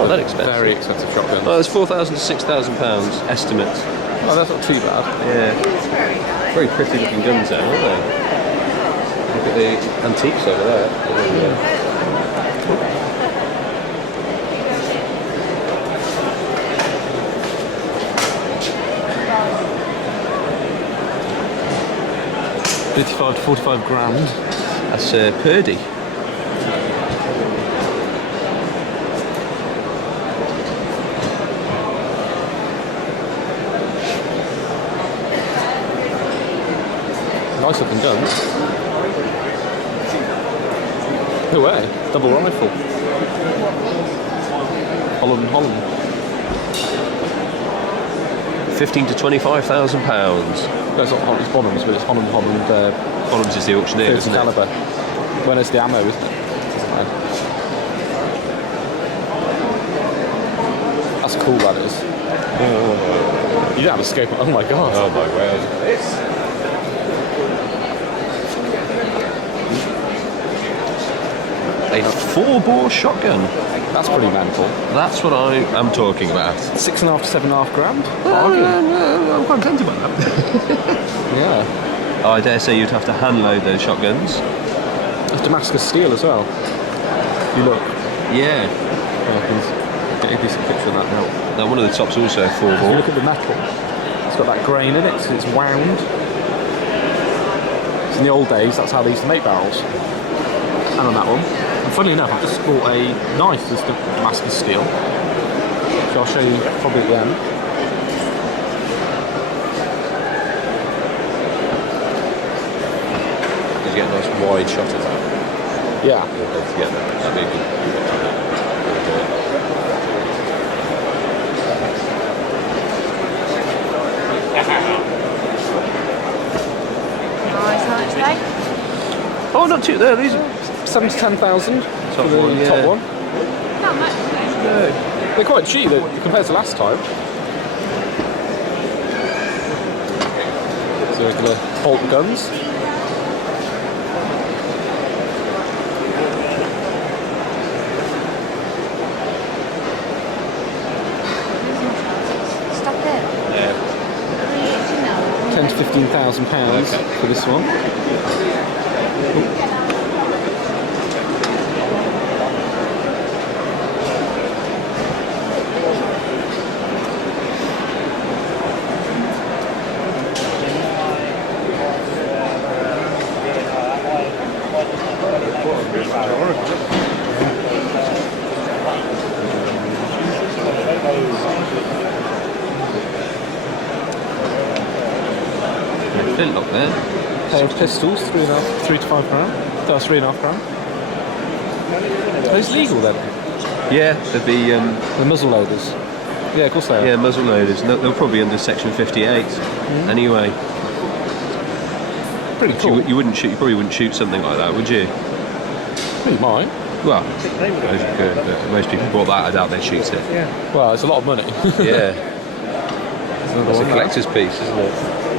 not that expensive. Very expensive shotgun. Oh, there's £4,000 to £6,000 estimates. Oh, that's not too bad. Yeah. Very pretty looking guns there, aren't they? Look at the antiques over there. £35 to 45 grand. That's Purdy. Nice looking guns. No way. Double rifle. Holland. £15,000 to £25,000. That's not Holland, it's Bonhams, but it's Holland. Bonhams is the auctioneer, isn't it? Caliber. When it's the ammo, isn't it? That's cool, that is. Oh. You don't have a scope. Oh my god. Oh my word. A 4-bore shotgun. That's pretty mental. That's what I am talking about. 6.5 to 7.5 grand. I'm quite tempted by that. Yeah. Oh, I dare say you'd have to hand load those shotguns. It's Damascus steel as well. You look. Yeah. Get a decent picture of that now. Now one of the tops also If you 4-bore. look at the metal, it's got that grain in it, so it's wound. So in the old days, that's how they used to make barrels. And on that one. And funnily enough, I've just bought a knife that's Damascus steel. So I'll show you probably at the end. Did you get a nice wide shot of that? Yeah. Yeah, that'd be good. Nice, how much are they? Oh, not too there. These are 7 to 10,000 for the one, yeah. top one. Not much. They're quite cheap compared to last time. So regular bolt guns. Stop it. Yeah. 10 to 15,000 pounds for this one. Flintlock there. Pair of pistols, 3 to 5 grand. 3.5 grand. Are those legal then? Yeah, there'd be The muzzle loaders. Yeah, of course they are. yeah, muzzle loaders. They'll probably under section 58. Anyway, Pretty cool. you probably wouldn't shoot something like that, would you? You might. Well, I suppose you could, but most people bought that. I doubt they'd shoot it. Well, it's a lot of money. Yeah, it's a collector's piece, isn't it?